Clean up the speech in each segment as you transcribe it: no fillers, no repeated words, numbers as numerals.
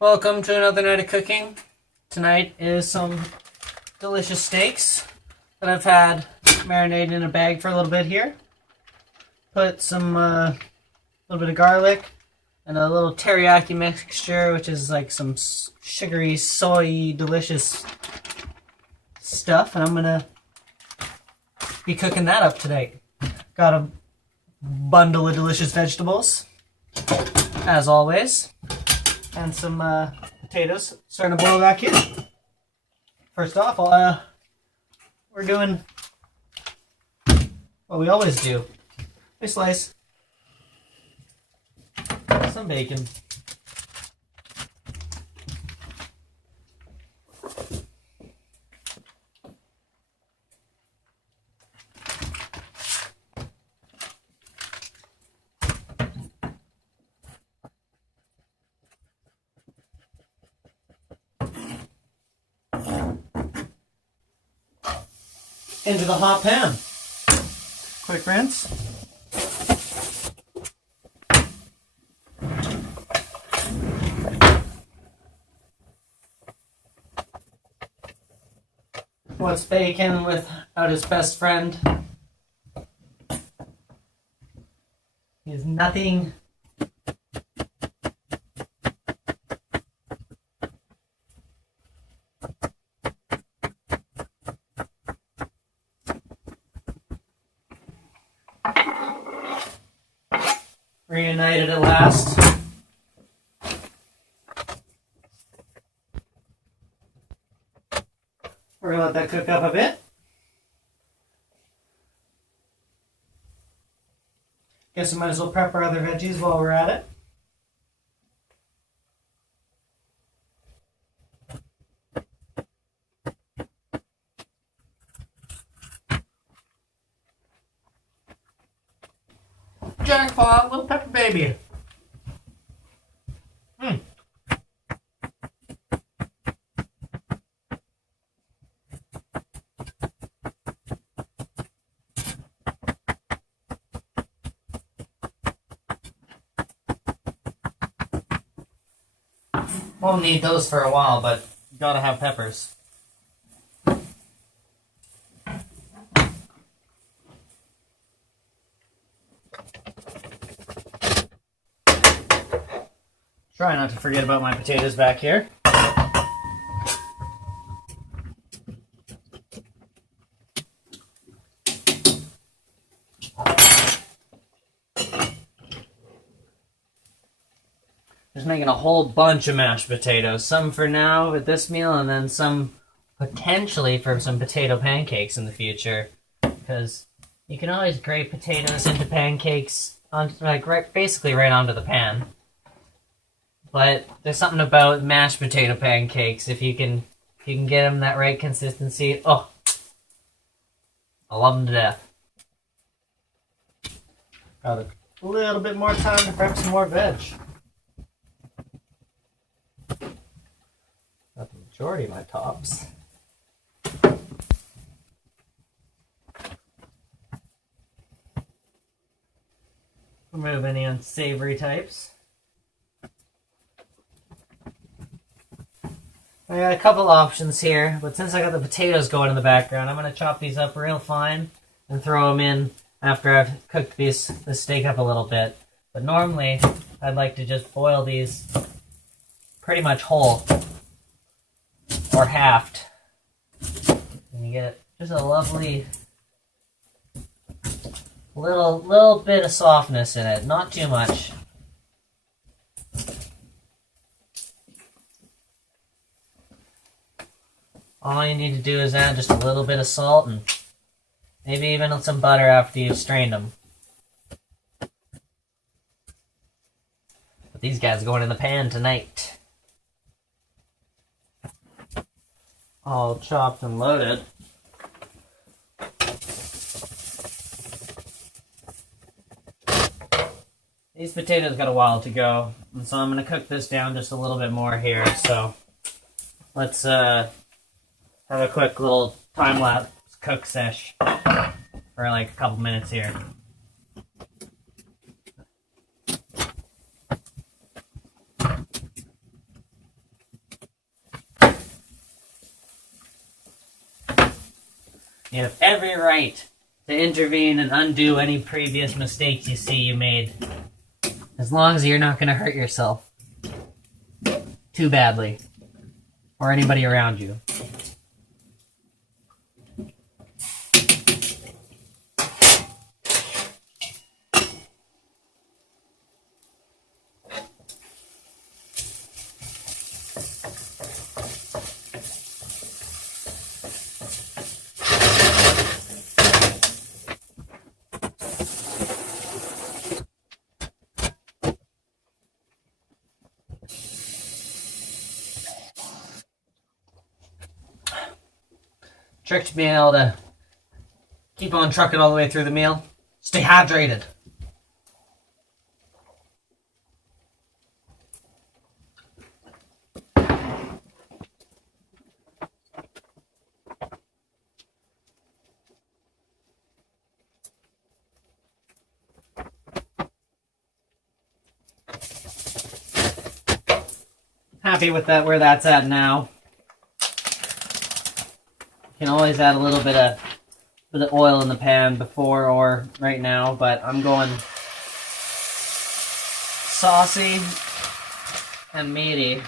Welcome to another night of cooking. Tonight is some delicious steaks that I've had marinated in a bag for a little bit here. Put some little bit of garlic and a little teriyaki mixture, which is like some sugary, soy, delicious stuff, and I'm gonna be cooking that up tonight. Got a bundle of delicious vegetables, as always. And some potatoes starting to boil back here. First off, we're doing what we always do. We slice some bacon. Into the hot pan. Quick rinse. What's bacon without his best friend? He's nothing. Reunited at last. We're gonna let that cook up a bit. Guess we might as well prep our other veggies while we're at it. Jackpot, little pepper baby. Won't need those for a while, but gotta have peppers. Try not to forget about my potatoes back here. Just making a whole bunch of mashed potatoes. Some for now with this meal, and then some potentially for some potato pancakes in the future. Because you can always grate potatoes into pancakes, basically right onto the pan. But there's something about mashed potato pancakes. If you can get them that right consistency, oh, I love them to death. Got a little bit more time to prep some more veg. Got the majority of my tops. Remove any unsavory types. I got a couple options here, but since I got the potatoes going in the background, I'm going to chop these up real fine and throw them in after I've cooked the steak up a little bit. But normally, I'd like to just boil these pretty much whole or halved. And you get just a lovely little bit of softness in it, not too much. All you need to do is add just a little bit of salt and maybe even some butter after you've strained them. But these guys are going in the pan tonight. All chopped and loaded. These potatoes got a while to go, and so I'm going to cook this down just a little bit more here. So let's have a quick little time-lapse cook sesh for like a couple minutes here. You have every right to intervene and undo any previous mistakes you see you made. As long as you're not going to hurt yourself too badly. Or anybody around you. Trick to being able to keep on trucking all the way through the meal. Stay hydrated. Happy with that, where that's at now. You can always add a little bit of oil in the pan before or right now, but I'm going saucy and meaty.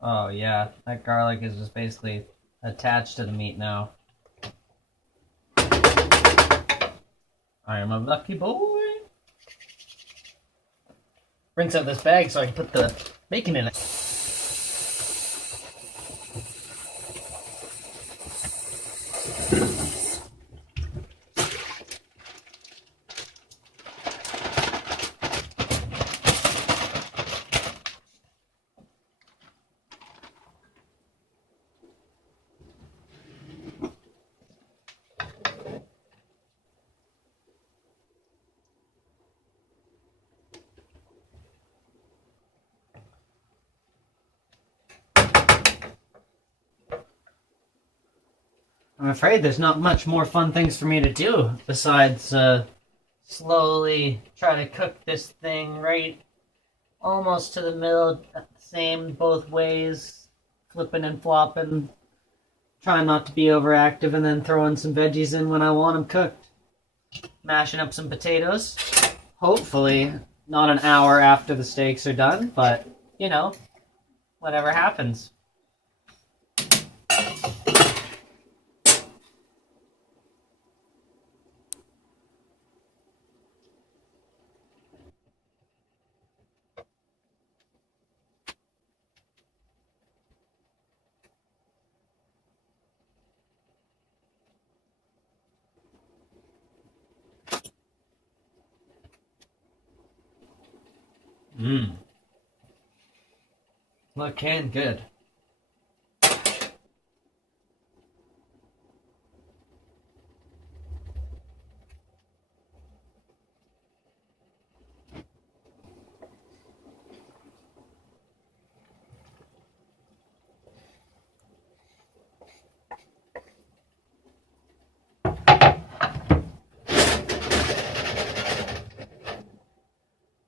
Oh yeah, that garlic is just basically attached to the meat now. I am a lucky boy. Rinse out this bag so I can put the bacon in it. I'm afraid there's not much more fun things for me to do besides slowly try to cook this thing right almost to the middle, same both ways, flipping and flopping, trying not to be overactive, and then throwing some veggies in when I want them cooked. Mashing up some potatoes, hopefully not an hour after the steaks are done, but, you know, whatever happens. Looking good.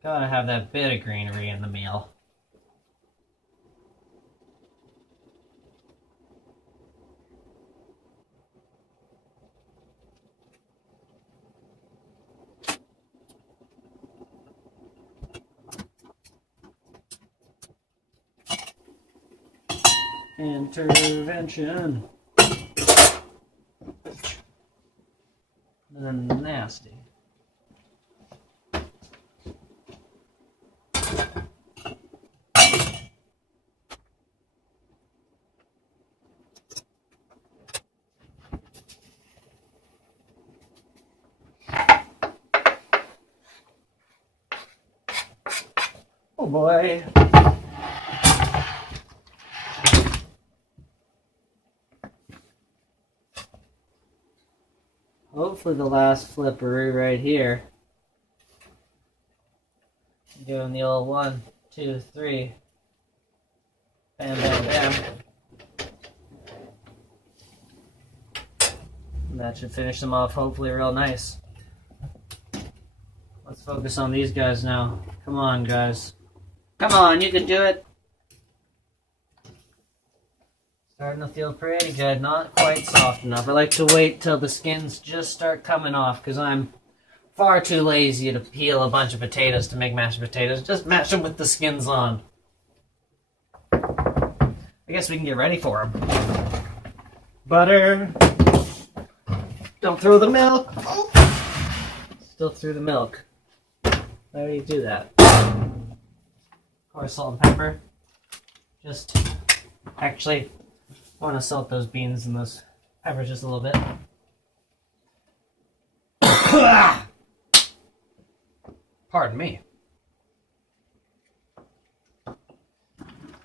Gotta have that bit of greenery in the meal. Intervention. Nasty. Oh boy. Hopefully the last flipperoo right here. Doing the old 1, 2, 3. Bam, bam, bam. And that should finish them off hopefully real nice. Let's focus on these guys now. Come on, guys. Come on, you can do it. Starting to feel pretty good. Not quite soft enough. I like to wait till the skins just start coming off because I'm far too lazy to peel a bunch of potatoes to make mashed potatoes. Just mash them with the skins on. I guess we can get ready for them. Butter. Don't throw the milk. Still threw the milk. Why do you do that? Of course, salt and pepper. Just actually I want to salt those beans and those peppers just a little bit. Pardon me.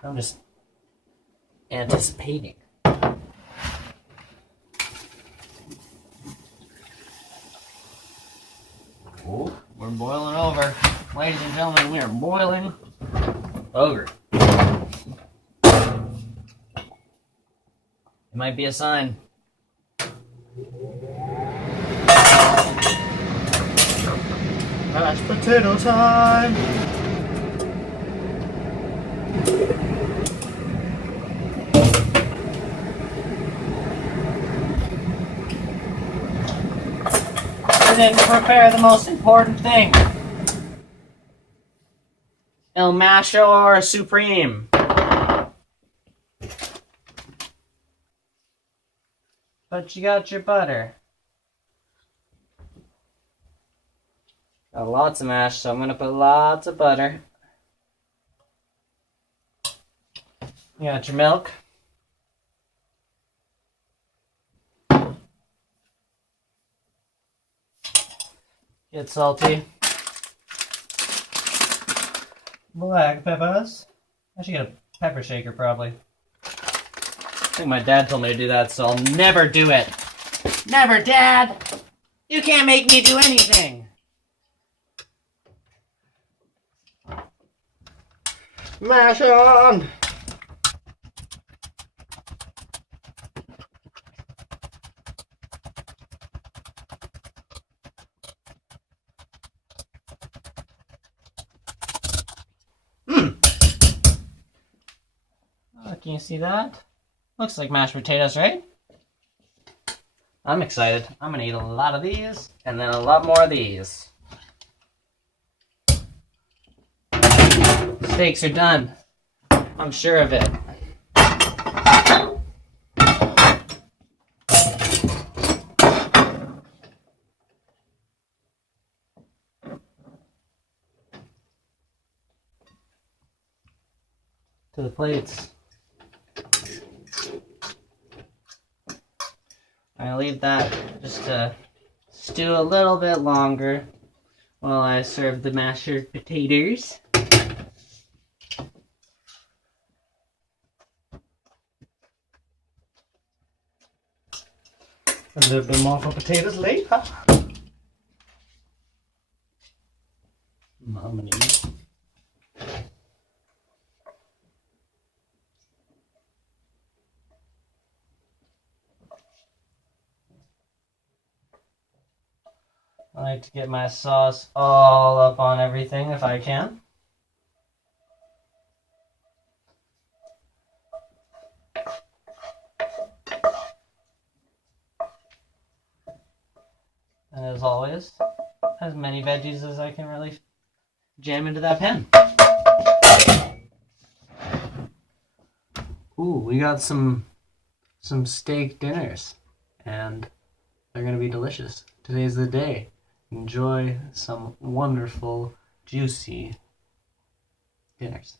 I'm just anticipating. Oh, we're boiling over. Ladies and gentlemen, we are boiling over. It might be a sign. Mashed potato time! We didn't prepare the most important thing. El Macho Supreme. But you got your butter. Got lots of mash, so I'm going to put lots of butter. You got your milk. Get salty. Black peppers. I should get a pepper shaker probably. I think my dad told me to do that, so I'll never do it. Never, Dad! You can't make me do anything! Mash on! Oh, can you see that? Looks like mashed potatoes, right? I'm excited. I'm gonna eat a lot of these, and then a lot more of these. Steaks are done. I'm sure of it. To the plates. I leave that just to stew a little bit longer while I serve the mashed potatoes. A little bit more for potatoes later. Mommy. I like to get my sauce all up on everything if I can. And as always, as many veggies as I can really jam into that pan. Ooh, we got some steak dinners, and they're gonna be delicious. Today's the day. Enjoy some wonderful, juicy dinners.